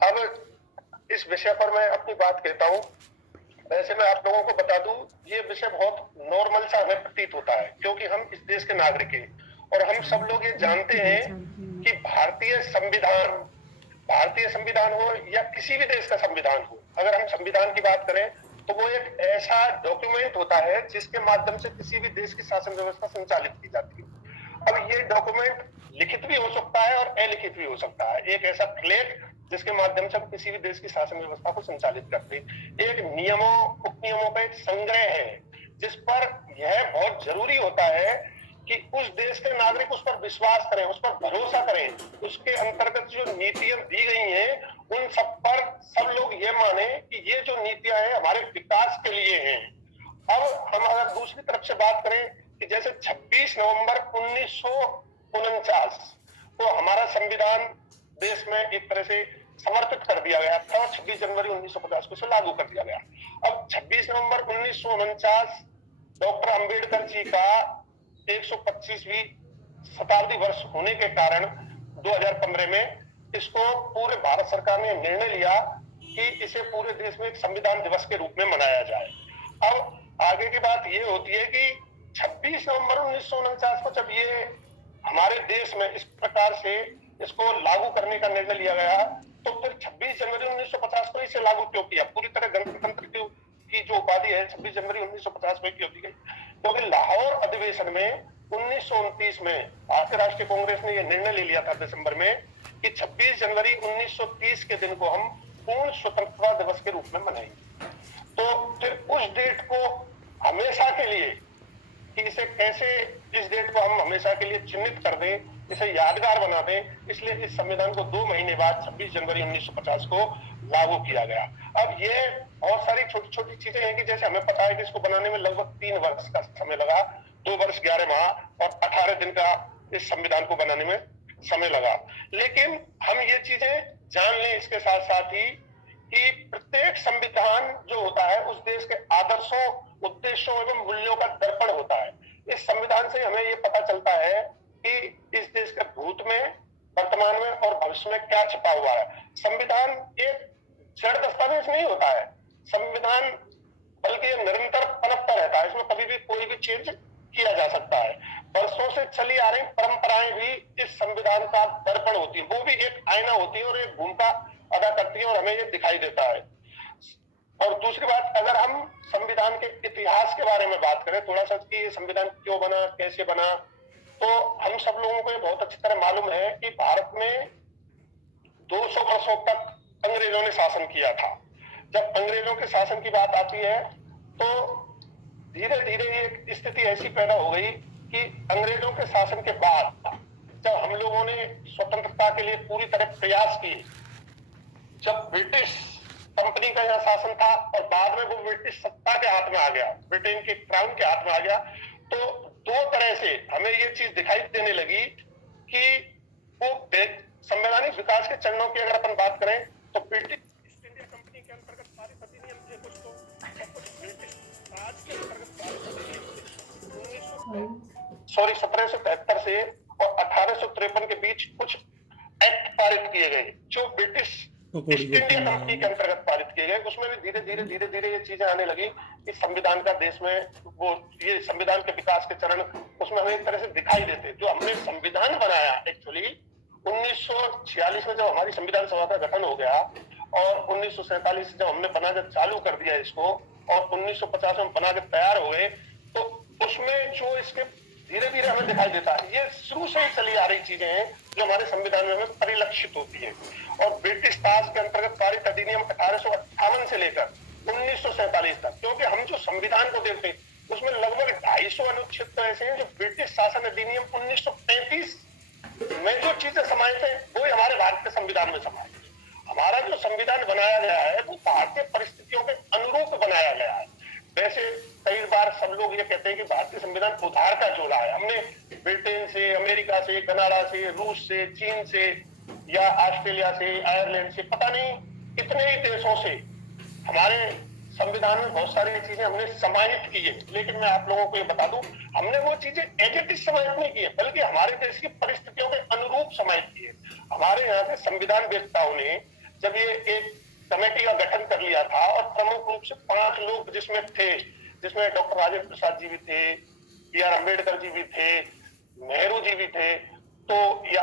अब इस विषय पर मैं अपनी बात कहता हूँ। वैसे मैं आप लोगों को बता दूं, ये विषय बहुत नॉर्मल सा हमें प्रतीत होता है, क्योंकि हम इस देश के नागरिक हैं और हम सब लोग ये जानते हैं कि भारतीय संविधान हो या किसी भी देश का संविधान हो, अगर हम संविधान की बात करें तो वो एक ऐसा डॉक्यूमेंट होता है जिसके माध्यम से किसी भी देश की शासन व्यवस्था संचालित की जाती है। अब ये डॉक्यूमेंट लिखित भी हो सकता है और अलिखित भी हो सकता है। एक ऐसा फ्लैग जिसके माध्यम से हम किसी भी देश की शासन व्यवस्था को संचालित करते हैं। एक नियमों उपनियमों का एक संग्रह है जिस पर यह बहुत जरूरी होता है कि उस देश के नागरिक उस पर विश्वास करें, उस पर भरोसा करें। उसके अंतर्गत जो नीतियां दी गई हैं उन सब पर सब लोग ये माने कि ये जो नीतियां हैं हमारे विकास के लिए हैं। अब हम अगर दूसरी तरफ से बात करें कि जैसे 26 नवंबर 1949 तो हमारा संविधान देश में एक तरह से समर्पित कर दिया गया था और 26 जनवरी 1950 को इसे लागू कर दिया गया। अब 26 नवंबर 1949 डॉक्टर अंबेडकर जी का 125वीं शताब्दी वर्ष होने के कारण 2015 में इसको पूरे भारत सरकार ने निर्णय लिया कि इसे पूरे देश में एक संविधान दिवस के रूप में मनाया जाए। अब आगे की बात ये होती है कि 26 नवंबर 1949 को जब ये हमारे देश में इस प्रकार से इसको लागू करने का निर्णय लिया गया, तो फिर 26 जनवरी 1950 को इसे लागू क्यों किया? पूरी तरह गणतंत्र की जो उपाधि है 26 जनवरी 1950 में क्यों दी गई? क्योंकि लाहौर अधिवेशन में 1929 में भारतीय राष्ट्रीय कांग्रेस ने यह निर्णय ले लिया था दिसंबर में कि 26 जनवरी 1930 के दिन को हम पूर्ण स्वतंत्रता दिवस के रूप में मनाएंगे। तो फिर उस डेट को हमेशा के लिए कि इसे कैसे इस डेट को हम हमेशा के लिए चिन्हित कर दें, इसे यादगार बना दें, इसलिए इस संविधान को 2 महीने बाद 26 जनवरी 1950 को लागू किया गया। अब ये बहुत सारी छोटी छोटी चीजें हैं कि जैसे हमें पता है कि इसको बनाने में लगभग 3 वर्ष का समय लगा, 2 वर्ष 11 माह और 18 दिन का इस संविधान को बनाने में समय लगा। लेकिन हम ये चीजें जान लें इसके साथ साथ ही कि प्रत्येक संविधान जो होता है उस देश के आदर्शों, उद्देश्यों एवं मूल्यों का दर्पण होता है। इस संविधान से हमें ये पता चलता है कि इस देश के भूत में, वर्तमान में और भविष्य में क्या छिपा हुआ है। संविधान एक जड़ दस्तावेज नहीं होता है, संविधान बल्कि निरंतर पनपता रहता है, इसमें कभी भी कोई भी चेंज किया जा सकता है। वर्षों से चली आ रही परंपराएं भी इस संविधान का दर्पण होती है, वो भी एक आईना होती है और एक भूमिका अदा करती है और हमें ये दिखाई देता है। और दूसरी बात, अगर हम संविधान के इतिहास के बारे में बात करें थोड़ा सा कि ये संविधान क्यों बना, कैसे बना, तो हम सब लोगों को ये बहुत अच्छी तरह मालूम है कि भारत में 200 वर्षों तक अंग्रेजों ने शासन किया था। जब अंग्रेजों के शासन की बात आती है तो धीरे धीरे ये स्थिति ऐसी पैदा हो गई कि अंग्रेजों के शासन के बाद जब हम लोगों ने स्वतंत्रता के लिए पूरी तरह प्रयास किए, जब ब्रिटिश कंपनी का यहाँ शासन था और बाद में वो ब्रिटिश सत्ता के हाथ में आ गया, ब्रिटेन के क्राउन के हाथ में आ गया, तो 2 तरह से हमें ये चीज दिखाई देने लगी कि वो संवैधानिक विकास के चरणों की अगर अपन बात करें तो ब्रिटिश ईस्ट इंडिया कंपनी के अंतर्गत पारित अधिनियम थे कुछ, तो कुछ ब्रिटिश राज के अंतर्गत पारित 1773 से और 1853 के बीच कुछ एक्ट पारित किए गए जो ब्रिटिश ईस्ट इंडिया कंपनी के अंतर्गत पारित किए गए। उसमें भी धीरे धीरे ये चीजें आने लगी कि संविधान का देश में वो ये संविधान के विकास के चरण उसमें हमें एक तरह से दिखाई देते। जो हमने संविधान बनाया एक्चुअली 1946 में जब हमारी संविधान सभा का गठन हो गया और 1947 से जब हमने बनाकर चालू कर दिया इसको और 1950 में बना के तैयार हो गए, तो उसमें जो इसके धीरे धीरे हमें दिखाई देता है ये शुरू से ही चली आ रही चीजें हैं जो हमारे संविधान में हमें परिलक्षित होती है। और ब्रिटिश ताज के अंतर्गत पारित अधिनियम 1858 से लेकर 1947 तक, क्योंकि हम जो संविधान को देखते हैं उसमें लगभग 250 अनुच्छेद तो ऐसे हैं जो ब्रिटिश शासन अधिनियम 1935 में जो चीजें समाये थे वो हमारे भारत के संविधान में समाये। हमारा जो संविधान बनाया गया है वो भारतीय परिस्थितियों के अनुरूप बनाया गया है। वैसे कई बार सब लोग ये कहते हैं कि भारतीय संविधान उधार का जोड़ा है, हमने ब्रिटेन से, अमेरिका से, कनाडा से, रूस से, चीन से या ऑस्ट्रेलिया से, आयरलैंड से, पता नहीं कितने ही देशों से हमारे संविधान में बहुत सारी चीजें हमने समाहित की है। लेकिन मैं आप लोगों को ये बता दूं हमने वो चीजें एज इट इज समाहित नहीं की है, बल्कि हमारे देश की परिस्थितियों के अनुरूप समाहित की है। हमारे यहाँ के संविधान वेत्ताओं ने जब ये एक कमेटी का गठन कर लिया था और प्रमुख रूप से 5 लोग जिसमें थे, जिसमें डॉक्टर राजेंद्र प्रसाद जी भी थे, B.R. अम्बेडकर जी भी थे, नेहरू जी भी थे, तो या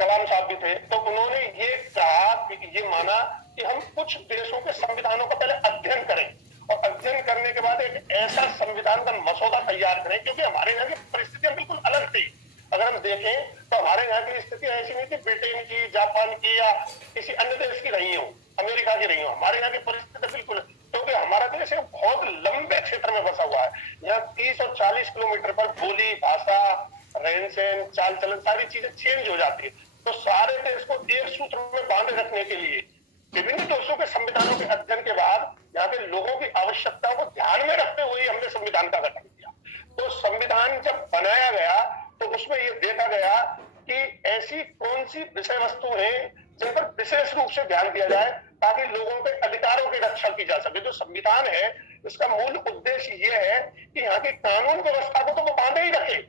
कलाम साहब भी थे, तो उन्होंने ये कहा, ये माना कि हम कुछ देशों के संविधानों का पहले अध्ययन करें और अध्ययन करने के बाद एक ऐसा संविधान का मसौदा तैयार करें, क्योंकि हमारे यहाँ की परिस्थितियां बिल्कुल अलग थी। अगर हम देखें तो हमारे यहाँ की स्थिति ऐसी नहीं थी ब्रिटेन की, जापान की या किसी अन्य देश की रही हो, अमेरिका की रही हो। हमारे यहाँ की परिस्थिति बिल्कुल, क्योंकि हमारा देश एक बहुत लंबे क्षेत्र में बसा हुआ है। यहाँ 30 और 40 किलोमीटर पर बोली, भाषा, रहन सहन, चाल चलन, सारी चीजें चेंज हो जाती है। तो सारे देश को एक सूत्र में बांधे रखने के लिए विभिन्न देशों के संविधानों के अध्ययन के बाद यहाँ के लोगों की आवश्यकताओं को ध्यान में रखते हुए हमने संविधान का गठन किया। तो संविधान जब बनाया गया तो उसमें यह देखा गया कि ऐसी कौन सी विषय वस्तु है जिन पर विशेष रूप से ध्यान दिया जाए ताकि लोगों के अधिकारों की रक्षा की जा सके। जो संविधान है इसका मूल उद्देश्य यह है कि यहाँ की कानून व्यवस्था को तो वो बांधे ही रखे,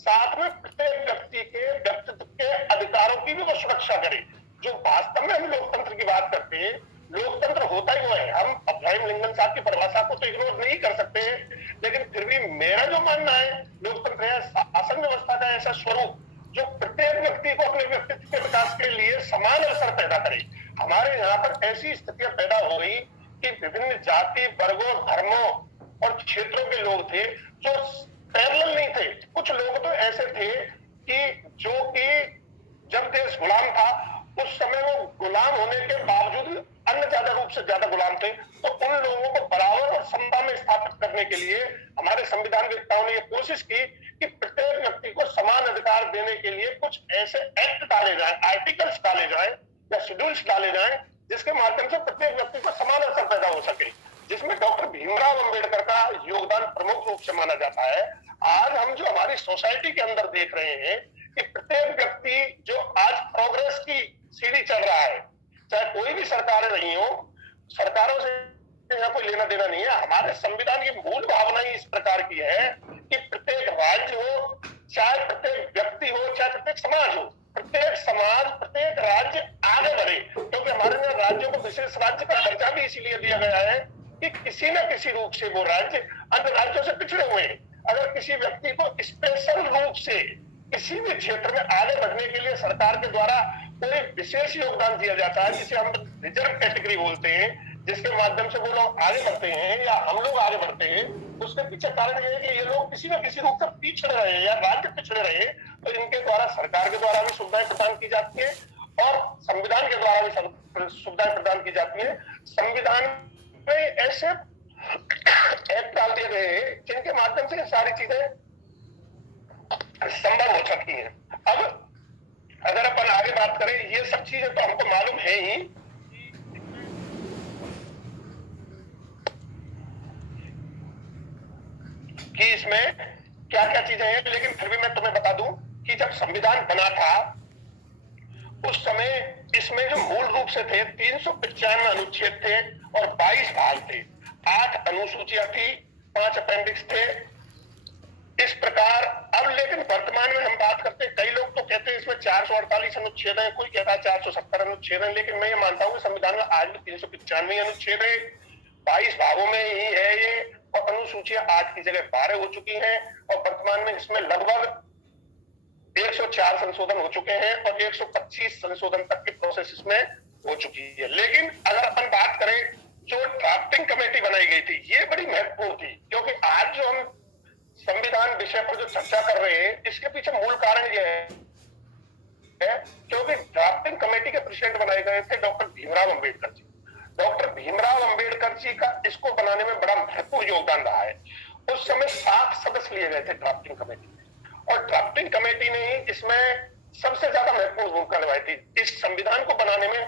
साथ में प्रत्येक व्यक्ति के व्यक्तित्व के अधिकारों की भी वो सुरक्षा करे। जो वास्तव में हम लोकतंत्र की बात करते हैं, लोकतंत्र होता ही वो है। हम अब्राहम लिंकन साहब की परिभाषा को तो इग्नोर नहीं कर सकते, लेकिन फिर भी मेरा जो मानना है, लोकतंत्र है शासन व्यवस्था का ऐसा स्वरूप जो प्रत्येक व्यक्ति को अपने व्यक्तित्व के विकास के लिए समान अवसर पैदा करे। हमारे यहाँ पर ऐसी स्थितियां पैदा हो गई कि विभिन्न जाति, वर्गों, धर्मों और क्षेत्रों के लोग थे जो पैरेलल नहीं थे। कुछ लोग तो ऐसे थे कि जो कि जब देश गुलाम था उस समय वो गुलाम होने के बावजूद अन्य ज्यादा रूप से ज्यादा गुलाम थे। तो उन लोगों को बराबर और समता में स्थापित करने के लिए हमारे संविधान वेत्ताओं ने ये कोशिश की कि प्रत्येक व्यक्ति को समान अधिकार देने के लिए कुछ ऐसे एक्ट डाले जाए, आर्टिकल्स डाले जाए या शेड्यूल्स डाले जाए जिसके माध्यम से प्रत्येक व्यक्ति को समान अवसर पैदा हो सके, जिसमें डॉक्टर भीमराव अंबेडकर का योगदान प्रमुख रूप से माना जाता है। आज हम जो हमारी सोसाइटी के अंदर देख रहे हैं कि प्रत्येक व्यक्ति जो आज प्रोग्रेस की सीढ़ी चढ़ रहा है, चाहे कोई भी सरकारें रही हो, सरकारों से यहाँ कोई लेना देना नहीं है। हमारे संविधान की मूल भावना ही इस प्रकार की है कि प्रत्येक राज्य हो, चाहे प्रत्येक व्यक्ति हो, चाहे प्रत्येक समाज हो, प्रत्येक समाज, प्रत्येक राज्य आगे बढ़े। क्योंकि हमारे यहाँ राज्यों को विशेष राज्य का दर्जा भी इसीलिए दिया गया है कि किसी न किसी रूप से वो राज्य अन्य राज्यों से पिछड़े हुए हैं। अगर किसी व्यक्ति को स्पेशल रूप से किसी भी क्षेत्र में आगे बढ़ने के लिए सरकार के द्वारा कोई विशेष योगदान दिया जाता है, जिसे हम रिजर्व कैटेगरी बोलते हैं, जिसके माध्यम से वो लोग आगे बढ़ते हैं या हम लोग आगे बढ़ते हैं, उसके पीछे कारण ये है कि ये लोग किसी न किसी रूप से पिछड़े रहे या राज्य पिछड़े रहे, तो इनके द्वारा सरकार के द्वारा भी सुविधाएं प्रदान की जाती है और संविधान के द्वारा भी सुविधाएं प्रदान की जाती है। संविधान में ऐसे एक्ट डाल दिए गए हैं जिनके माध्यम से सारी चीजें संभव हो सकती हैं। अब अगर अपन आगे बात करें, ये सब चीजें तो हमको मालूम है ही कि इसमें क्या क्या चीजें हैं, लेकिन फिर भी मैं तुम्हें बता दूं कि जब संविधान बना था उस समय इसमें जो मूल रूप से थे 395 अनुच्छेद थे और 22 भाग थे, 8 अनुसूचियां थी, 5 अपेंडिक्स थे। इस प्रकार अब लेकिन वर्तमान में हम बात करते हैं, कई लोग तो कहते हैं इसमें 448 अनुच्छेद है, कोई कहता है 470 अनुच्छेद है, लेकिन मैं ये मानता हूं कि संविधान में आज भी 395 अनुच्छेद है, 22 भागों में ही है ये, और अनुसूचियां 8 की जगह 12 हो चुकी हैं और वर्तमान में इसमें लगभग 104 संशोधन हो चुके हैं और 125 संशोधन तक की प्रोसेस इसमें हो चुकी है। लेकिन अगर अपन बात करें जो ड्राफ्टिंग कमेटी बनाई गई थी, ये बड़ी महत्वपूर्ण थी, क्योंकि आज जो हम संविधान विषय पर जो चर्चा कर रहे हैं इसके पीछे मूल कारण यह है क्योंकि ड्राफ्टिंग कमेटी के प्रेसिडेंट बनाए गए थे डॉक्टर भीमराव अंबेडकर जी। डॉक्टर भीमराव अंबेडकर जी का इसको बनाने में बड़ा महत्वपूर्ण योगदान रहा है। उस समय 7 सदस्य लिए गए थे ड्राफ्टिंग कमेटी में और ड्राफ्टिंग कमेटी ने ही इसमें सबसे ज्यादा महत्वपूर्ण भूमिका निभाई थी। इस संविधान को बनाने में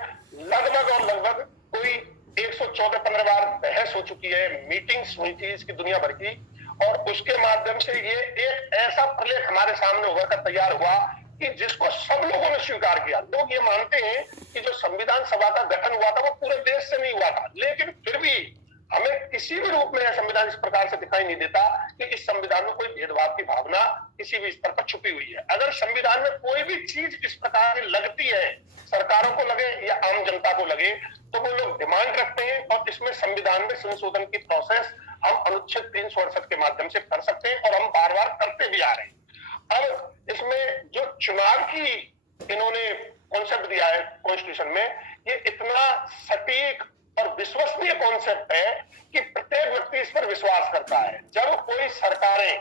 लगभग कोई 114-15 बार बहस हो चुकी है, मीटिंग्स हुई थी इसकी दुनिया भर की, और उसके माध्यम से ये एक ऐसा प्रलेख हमारे सामने होकर तैयार हुआ कि जिसको सब लोगों ने स्वीकार किया। लोग ये मानते हैं कि जो संविधान सभा का गठन हुआ था वो पूरे देश से नहीं हुआ था, लेकिन फिर भी हमें किसी भी रूप में संविधान इस प्रकार से दिखाई नहीं देता कि इस संविधान में कोई भेदभाव की भावना किसी भी स्तर पर छुपी हुई है। अगर संविधान में कोई भी चीज इस प्रकार की लगती है, सरकारों को लगे या आम जनता को लगे, तो वो लोग डिमांड रखते हैं और इसमें संविधान में संशोधन की प्रोसेस हम अनुच्छेद 368 के माध्यम से कर सकते हैं और हम बार बार करते भी आ रहे हैं। अब इसमें जो चुनाव की इन्होंने कॉन्सेप्ट दिया है कॉन्स्टिट्यूशन में, ये इतना सटीक और विश्वसनीय कॉन्सेप्ट है कि प्रत्येक व्यक्ति इस पर विश्वास करता है। जब कोई सरकारें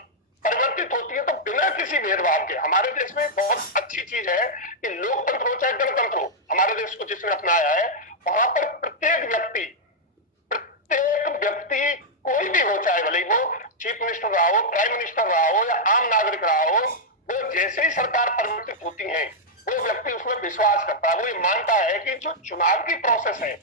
परिवर्तित होती है तो बिना किसी भेदभाव के, हमारे देश में बहुत अच्छी चीज है कि लोकतंत्र हो चाहे गणतंत्र हो, हमारे देश को जिसने अपनाया है वहां पर प्रत्येक व्यक्ति कोई भी हो, चाहे भले वो चीफ मिनिस्टर रहा हो, प्राइम मिनिस्टर रहा हो या आम नागरिक रहा हो, वो जैसे ही सरकार परिवर्तित होती है वो व्यक्ति उसमें विश्वास करता है। वो ये मानता है कि जो चुनाव की प्रोसेस है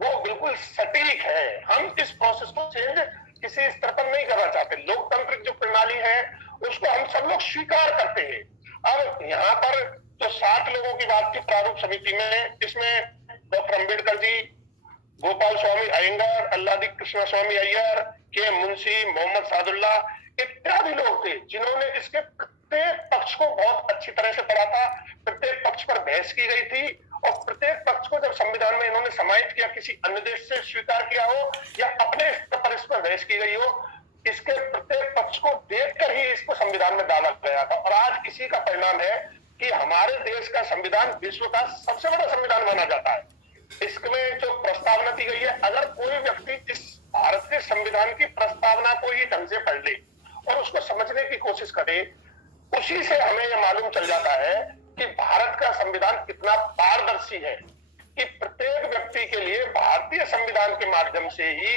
वो बिल्कुल सटीक है। हम इस प्रोसेस को चेंज किसी स्तर पर नहीं करना चाहते। लोकतांत्रिक जो प्रणाली है उसको हम सब लोग स्वीकार करते हैं। अब यहाँ पर जो 60 लोगों की बात की प्रारूप समिति में, इसमें डॉक्टर अम्बेडकर जी, गोपाल स्वामी अयंगार, अल्लादी कृष्ण स्वामी अय्यर, के मुंशी, मोहम्मद सादुल्ला इत्यादि लोग थे जिन्होंने इसके प्रत्येक पक्ष को बहुत अच्छी तरह से पढ़ा था। प्रत्येक पक्ष पर बहस की गई थी और प्रत्येक पक्ष को जब संविधान में इन्होंने समाहित किया, किसी अन्य देश से स्वीकार किया हो या अपने स्तर पर इस पर बहस की गई हो, इसके प्रत्येक पक्ष को देखकर ही इसको संविधान में डाला गया था। और आज इसी का परिणाम है कि हमारे देश का संविधान विश्व का सबसे बड़ा संविधान माना जाता है। इसमें जो प्रस्तावना दी गई है, अगर कोई व्यक्ति इस भारत के संविधान की प्रस्तावना को ही ढंग से पढ़ ले और उसको समझने की कोशिश करे, उसी से हमें यह मालूम चल जाता है कि भारत का संविधान कितना पारदर्शी है कि प्रत्येक व्यक्ति के लिए भारतीय संविधान के माध्यम से ही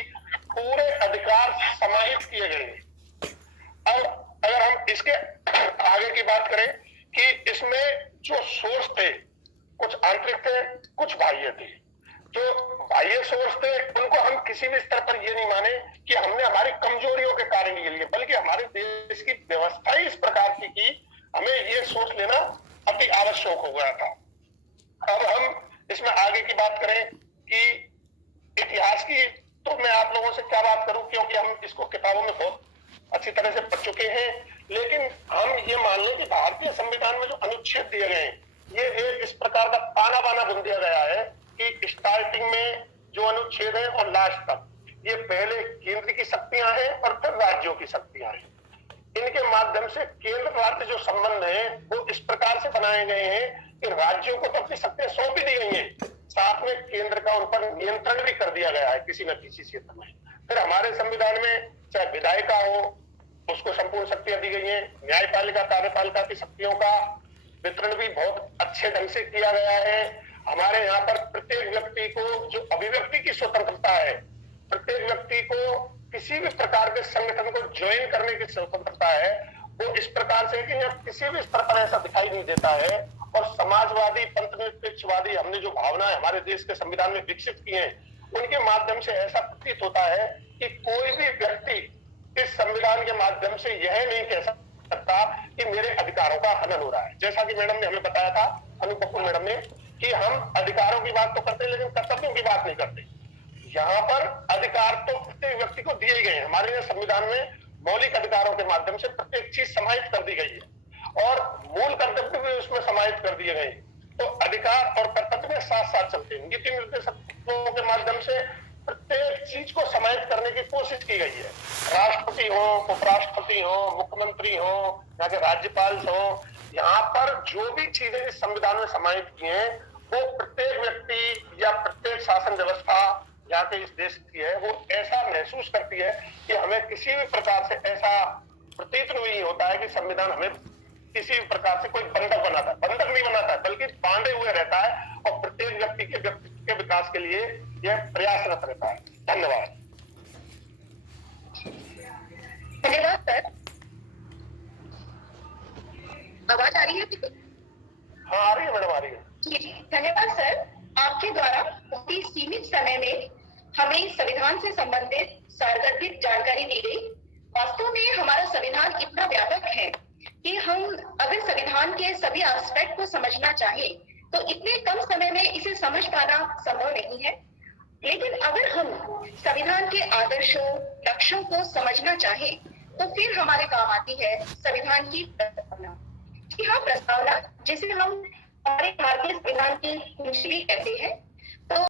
पूरे अधिकार समाहित किए गए हैं। अब अगर हम इसके आगे की बात करें कि इसमें जो सोर्स थे कुछ आंतरिक थे, कुछ बाह्य थे। जो बाह्य सोर्स थे उनको हम किसी भी स्तर पर ये नहीं माने कि हमने हमारी कमजोरियों के कारण ये लिए, बल्कि हमारे देश की व्यवस्था ही इस प्रकार की हमें ये सोच लेना अति आवश्यक हो गया था। अब हम इसमें आगे की बात करें कि इतिहास की, तो मैं आप लोगों से क्या बात करूं, क्योंकि हम इसको किताबों में बहुत अच्छी तरह से पढ़ चुके हैं। लेकिन हम ये मान लें कि भारतीय संविधान में जो अनुच्छेद दिए गए हैं, ये एक इस प्रकार का ताना बाना बुन दिया गया है कि स्टार्टिंग में जो अनुच्छेद है और लास्ट तक ये पहले केंद्र की शक्तियां हैं और फिर राज्यों की शक्तियां हैं। इनके माध्यम से केंद्र राज्य जो संबंध है वो इस प्रकार से बनाए गए हैं कि राज्यों को तो अपनी शक्तियां सौंपी दी गई है, साथ में केंद्र का उन पर नियंत्रण भी कर दिया गया है किसी न किसी क्षेत्र में। फिर हमारे संविधान में चाहे विधायिका हो उसको संपूर्ण शक्तियां दी गई है, न्यायपालिका कार्यपालिका की शक्तियों का वितरण भी बहुत अच्छे ढंग से किया गया है। हमारे यहाँ पर प्रत्येक व्यक्ति को जो अभिव्यक्ति की स्वतंत्रता है, प्रत्येक व्यक्ति को किसी भी प्रकार के संगठन को ज्वाइन करने की स्वतंत्रता है, वो इस प्रकार से कि यहाँ किसी भी स्तर पर ऐसा दिखाई नहीं देता है। और समाजवादी पंथनिरपेक्षवादी हमने जो भावनाएं हमारे देश के संविधान में विकसित की हैं, उनके माध्यम से ऐसा प्रतीत होता है कि कोई भी व्यक्ति इस संविधान के माध्यम से यह नहीं कह सकता कि मेरे अधिकारों का हनन हो रहा है। जैसा कि मैडम ने हमें बताया था, अनु कपूर मैडम ने, कि हम अधिकारों की बात तो करते हैं लेकिन कर्तव्यों की बात नहीं करते। यहाँ पर अधिकार तो प्रत्येक व्यक्ति को दिए गए हैं। हमारे संविधान में मौलिक अधिकारों के माध्यम से प्रत्येक चीज समाहित कर दी गई है और मूल कर्तव्य भी उसमें समाहित कर दिए गए। तो अधिकार और कर्तव्य साथ साथ चलते हैं। नीति निर्देशकों के माध्यम से प्रत्येक चीज को समाहित करने की कोशिश की गई है। राष्ट्रपति हो, उपराष्ट्रपति हो, मुख्यमंत्री हो, यहाँ के राज्यपाल हो, यहाँ पर जो भी चीजें इस संविधान में समाहित की हैं वो प्रत्येक व्यक्ति या प्रत्येक शासन व्यवस्था यहाँ के इस देश की है, वो ऐसा महसूस करती है कि हमें किसी भी प्रकार से ऐसा प्रतीत नहीं होता है कि संविधान हमें किसी भी प्रकार से कोई बंधक बनाता है। बंधक नहीं बनाता है बल्कि बांधे हुए रहता है और प्रत्येक व्यक्ति के व्यक्तित्व के विकास के लिए यह प्रयासरत रहता है। धन्यवाद। धन्यवाद सर। आवाज आ रही है? हाँ आ रही है मैडम, आ रही है। जी धन्यवाद सर। आपके द्वारा बहुत ही सीमित समय में हमें संविधान से संबंधित सार्वत्रिक जानकारी दी गई। वास्तव में हमारा संविधान इतना व्यापक है कि हम अगर संविधान के सभी एस्पेक्ट को समझना चाहें तो इतने कम समय में इसे समझ पाना संभव नहीं है। लेकिन अगर हम संविधान के आदर्शों, लक्ष्यों को समझना चाहें तो फिर हमारे काम आती है संविधान की प्रस्तावना। जी हाँ, प्रस्तावना जिसे हम हमारे भारतीय संविधान की कुंजी भी कहते हैं